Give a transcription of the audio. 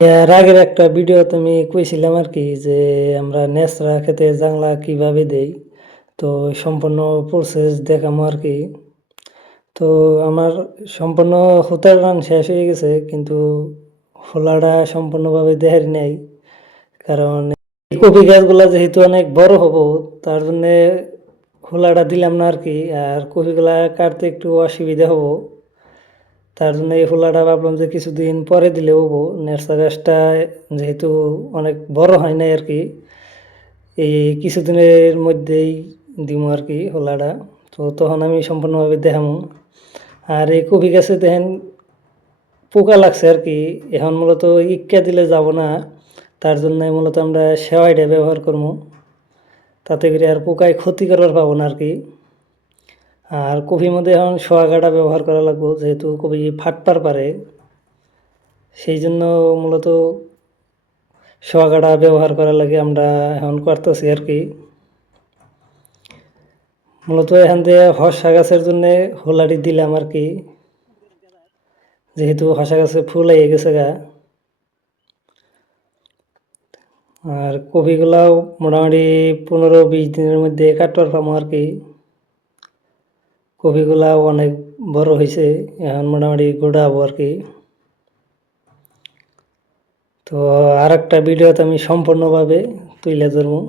এর আগের একটা ভিডিওতে আমি কইছিলাম আর কি যে আমরা ন্যাচড়া খেতে জাংলা কিভাবে দেই, তো সম্পূর্ণ প্রসেস দেখামো আর কি। তো আমার সম্পূর্ণ হুতার রান শেষ হয়ে গেছে, কিন্তু হোলাটা সম্পূর্ণভাবে দেখার নাই, কারণ এই কপি গাছগুলা যেহেতু অনেক বড় হবো তার জন্যে হোলাটা দিলাম না আর কি। আর কপিগুলা কাটতে একটু অসুবিধা হবো, তার জন্য এই হোলাটা ভাবলাম যে কিছুদিন পরে দিলে হবো। নেরসা গাছটা যেহেতু অনেক বড় হয় নাই আর কি, এই কিছুদিনের মধ্যেই দিব আর কি হোলাটা। তো তখন আমি সম্পূর্ণভাবে দেখামো। আর এই কপি গাছে দেখেন পোকা লাগছে আর কি, এখন মূলত ইক্কা দিলে যাব না, তার জন্য মূলত আমরা সেওয়াইটা ব্যবহার করবো, তাতে করে আর পোকায় ক্ষতি করার পাবো না আর কি। আর কপির মধ্যে এখন সোয়াগাটা ব্যবহার করা লাগবো, যেহেতু কপি ফাটপার পারে, সেই জন্য মূলত সোয়াগাটা ব্যবহার করার লাগে আমরা এখন করতেছি আর কি। মূলত এখান থেকে হর্ষা গাছের জন্য হোলাটি দিলাম আর কি, যেহেতু হর্ষা গাছে ফুল হয়ে গেছে গা। আর কপিগুলাও মোটামুটি 15-20 দিনের মধ্যে কাটবার পাবো আর কি। কপিগুলাও অনেক বড় হয়েছে, এখন মোটামুটি গোড়াবো আর কি। তো আর একটা ভিডিওতে আমি সম্পূর্ণভাবে তুলে ধরবো।